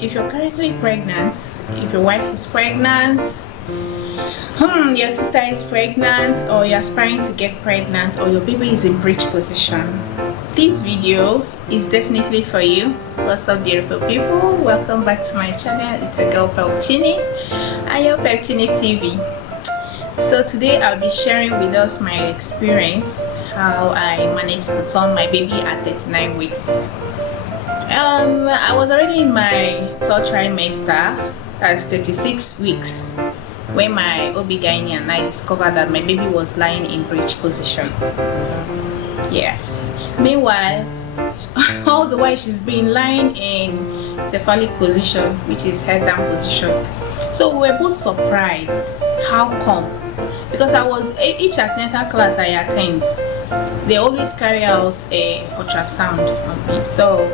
if you're currently pregnant, if your wife is pregnant, your sister is pregnant, or you're aspiring to get pregnant, or your baby is in breech position, this video is definitely for you. What's up, beautiful people? Welcome back to my channel. It's a girl Pelchini and your Pelchini TV. So today I'll be sharing with us my experience, how I managed to turn my baby at 39 weeks. I was already in my third trimester, that's 36 weeks, when my OB-GYN and I discovered that my baby was lying in breech position. Yes. Meanwhile, all the while she's been lying in cephalic position, which is head down position. So we were both surprised. How come? Because I was each antenatal class I attend, they always carry out a ultrasound on me. So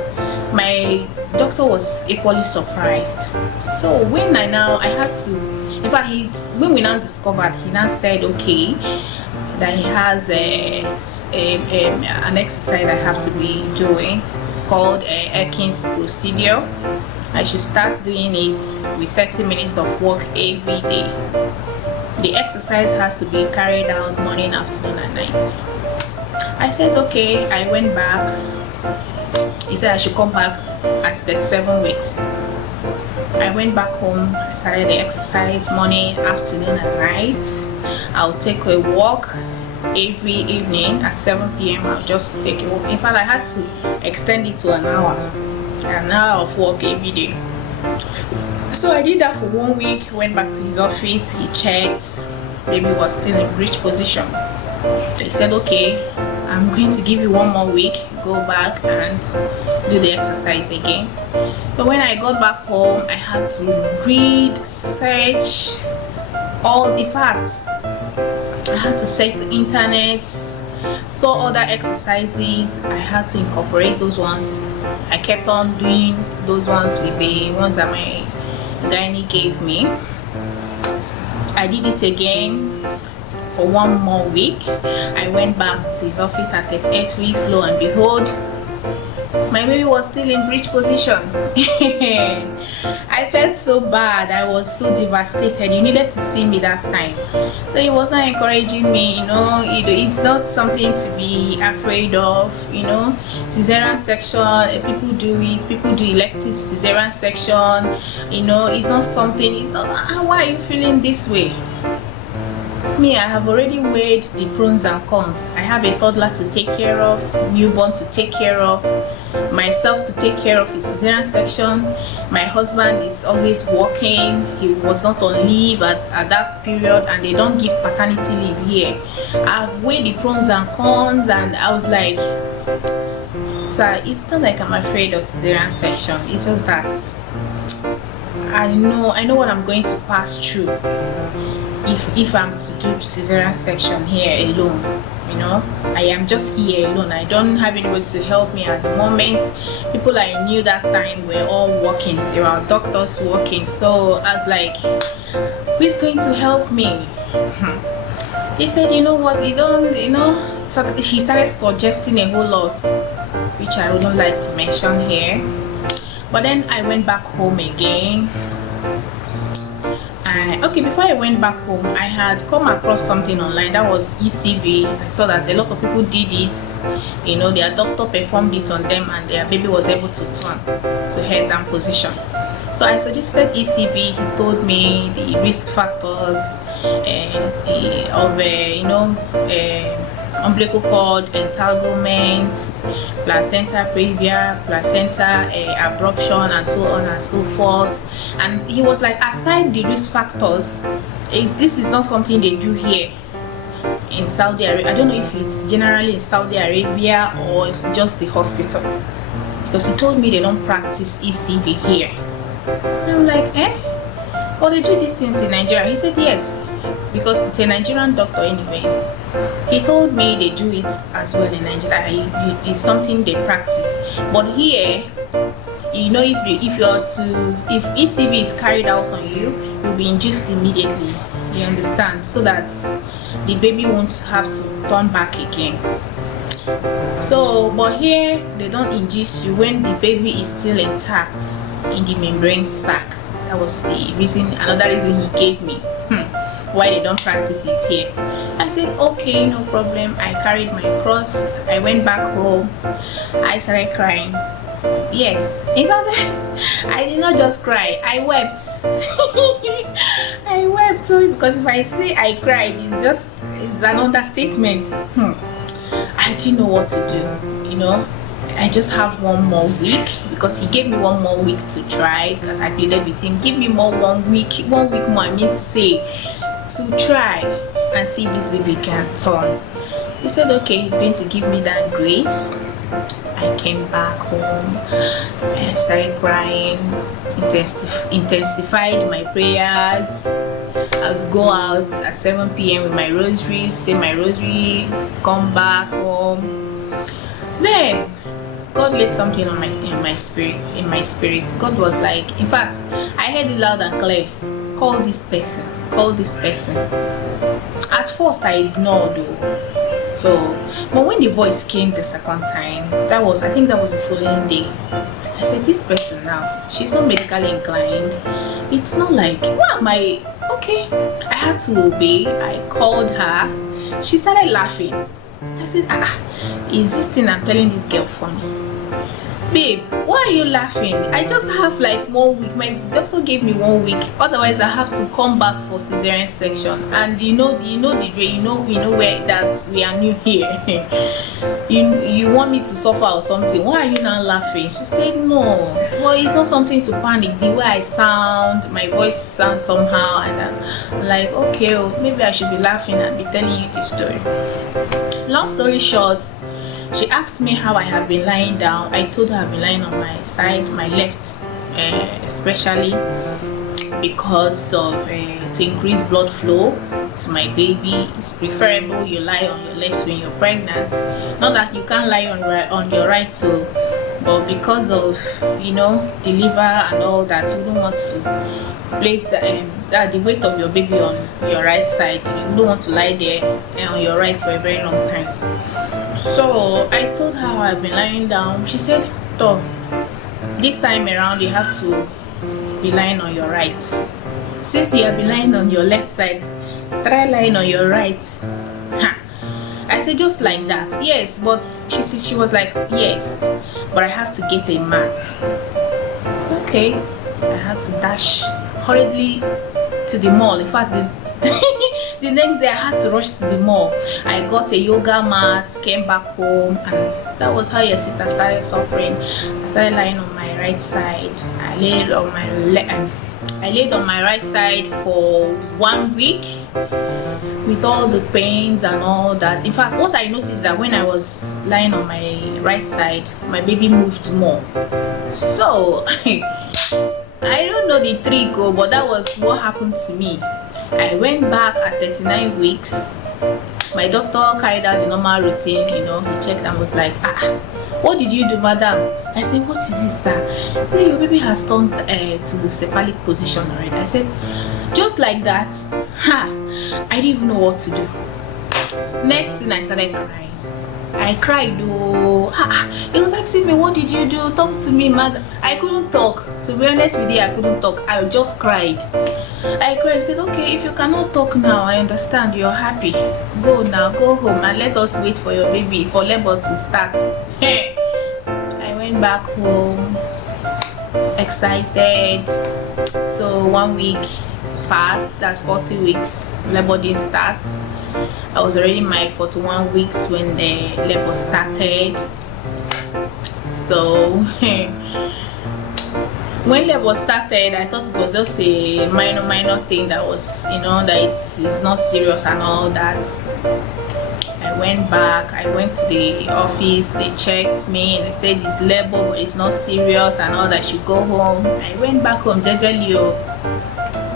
my doctor was equally surprised. So when I had to, in fact, when we now discovered, he now said, okay, that he has an exercise I have to be doing called Atkins procedure. I should start doing it with 30 minutes of work every day. The exercise has to be carried out morning, afternoon, and night. I said okay. I went back. He said I should come back at 37 weeks. I went back home. I started the exercise morning, afternoon, and night. I'll take a walk every evening at 7 p.m. I'll just take a walk. In fact, I had to extend it to an hour of walk every day. So I did that for 1 week. Went back to his office. He checked. Baby was still in breech position. He said, okay, I'm going to give you 1 more week. Go back and do the exercise again. But when I got back home, I had to read, search all the facts. I had to search the internet, saw other exercises. I had to incorporate those ones. I kept on doing those ones with the ones that my gynae gave me. I did it again for 1 more week. I went back to his office at 38 weeks. Lo and behold, my baby was still in breech position. I felt so bad. I was so devastated. You needed to see me that time. So he was not encouraging me, it's not something to be afraid of, cesarean section, people do it, people do elective cesarean section, it's not something, it's not, why are you feeling this way? Me, I have already weighed the pros and cons. I have a toddler to take care of, newborn to take care of, myself to take care of his cesarean section. My husband is always working. He was not on leave at that period, and they don't give paternity leave here. I've weighed the pros and cons, and I was like, sir, it's not like I'm afraid of cesarean section. It's just that I know what I'm going to pass through if I'm to do cesarean section here alone. I am just here alone. I don't have anybody to help me at the moment. People I knew that time were all working. There were doctors working. So I was like, who's going to help me? He said, you know what, so he started suggesting a whole lot, which I wouldn't like to mention here. But then I went back home again. Okay, before I went back home, I had come across something online that was ECV. I saw that a lot of people did it. Their doctor performed it on them, and their baby was able to turn to head down position. So I suggested ECV. He told me the risk factors of umbilical cord entanglement, placenta previa, placenta abruption, and so on and so forth. And he was like, aside the risk factors, this is not something they do here in Saudi Arabia. I don't know if it's generally in Saudi Arabia or it's just the hospital, because he told me they don't practice ECV here. And I'm like, well, they do these things in Nigeria. He said yes, because it's a Nigerian doctor anyways. He told me they do it as well in Nigeria. It's something they practice. But here, if ECV is carried out on you, you'll be induced immediately. You understand? So that the baby won't have to turn back again. So but here they don't induce you when the baby is still intact in the membrane sac. That was the reason, another reason he gave me why they don't practice it here. I said okay, no problem. I carried my cross, I went back home, I started crying. Yes, in fact I did not just cry, I wept. I wept. So because if I say I cried, it's an understatement. I didn't know what to do, you know. I just have one more week because he gave me one more week to try, because I pleaded with him, give me more 1 week more, I mean to say, to try and see if this baby can turn. He said okay, he's going to give me that grace. I came back home and started crying, intensified my prayers. I would go out at 7 p.m. with my rosaries, say my rosaries, come back home. Then God laid something on in my spirit. God was like, in fact, I heard it loud and clear. Call this person. Call this person. At first, I ignored though. So, but when the voice came the second time, I think that was the following day. I said, this person now, she's not medically inclined. It's not like, what am I? Okay. I had to obey. I called her. She started laughing. I said, is this thing I'm telling this girl funny? Babe, why are you laughing? I just have like 1 week. My doctor gave me 1 week. Otherwise, I have to come back for cesarean section. And you know the way, you know where that's, we are new here. you want me to suffer or something? Why are you not laughing? She said no. Well, it's not something to panic. The way I sound, my voice sounds somehow, and I'm like, okay, maybe I should be laughing and be telling you this story. Long story short, she asked me how I have been lying down. I told her I've been lying on my side, my left, especially because of to increase blood flow to my baby. It's preferable you lie on your left when you're pregnant. Not that you can't lie on your right too, but because of the liver and all that, you don't want to place the weight of your baby on your right side. You don't want to lie there on your right for a very long time. So I told her I've been lying down. She said, "So this time around you have to be lying on your right. Since you have been lying on your left side, try lying on your right." I said, "Just like that?" "Yes," but she was like, "Yes, but I have to get a mat." Okay, I had to dash hurriedly to the mall. In fact, the next day I had to rush to the mall. I got a yoga mat, came back home, and that was how your sister started suffering. I started lying on my right side. I laid on my right side for 1 week with all the pains and all that. In fact, what I noticed that when I was lying on my right side, my baby moved more. So I don't know the trick, but that was what happened to me. I went back at 39 weeks. My doctor carried out the normal routine, he checked and was like, "What did you do, madam?" I said, "What is this, sir?" "Your baby has turned to the cephalic position already." I said, "Just like that?" I didn't even know what to do. Next thing, I started crying. I cried though. He was asking me, "What did you do? Talk to me, madam." I couldn't talk. To be honest with you, I couldn't talk. I just cried. I cried. I said, "Okay, if you cannot talk now, I understand. You're happy. Go now, go home and let us wait for your baby, for labor to start." I went back home, excited. So 1 week passed. That's 40 weeks. Labor didn't start. I was already in my 41 weeks when the labor started. So when labor started, I thought it was just a minor thing that was, that it's not serious and all that. I went back. I went to the office. They checked me. They said it's labor, but it's not serious and all that. I should go home. I went back home, jejely.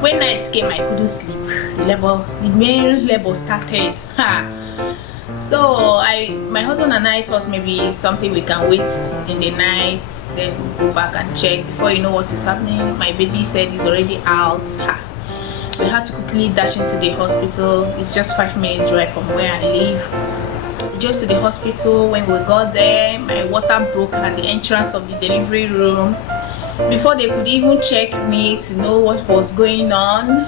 When nights came, I couldn't sleep. The main labor started. So my husband and I thought maybe something we can wait in the night, then we'll go back and check. Before you know what is happening, my baby said he's already out. We had to quickly dash into the hospital. It's just 5 minutes drive from where I live. drove to the hospital. When we got there, my water broke at the entrance of the delivery room. Before they could even check me to know what was going on,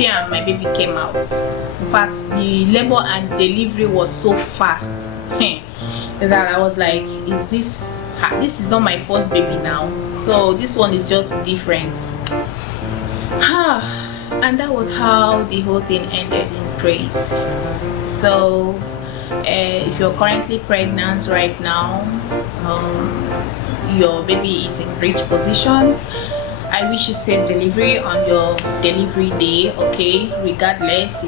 and my baby came out. In fact, the labor and delivery was so fast that I was like, this is not my first baby now, so this one is just different. And that was how the whole thing ended in praise. So if you're currently pregnant right now, your baby is in breech position, I wish you safe delivery on your delivery day, okay? Regardless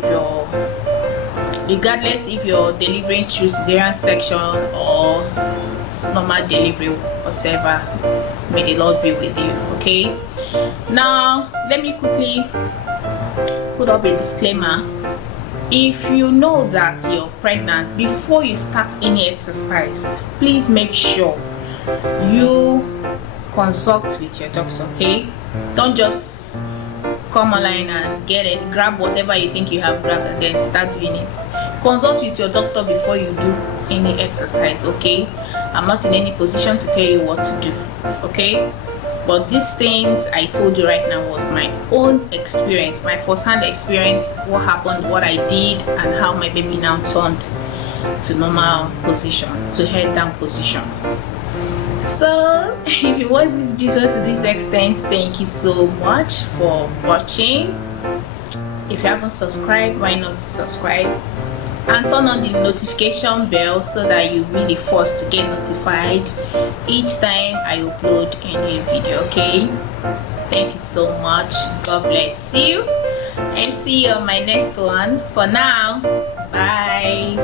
if you're delivering through cesarean section or normal delivery, whatever, may the Lord be with you, okay? Now let me quickly put up a disclaimer. If you know that you're pregnant, before you start any exercise, please make sure you consult with your doctor, okay? Don't just come online and grab whatever you think you have grabbed and then start doing it. Consult with your doctor before you do any exercise, okay? I'm not in any position to tell you what to do, okay? But these things I told you right now was my own experience, my first-hand experience, what happened, what I did, and how my baby now turned to normal position, to head down position. So if you watch this video to this extent, thank you so much for watching. If you haven't subscribed, why not subscribe and turn on the notification bell so that you'll be the first to get notified each time I upload a new video, okay? Thank you so much. God bless you and see you on my next one. For now, bye.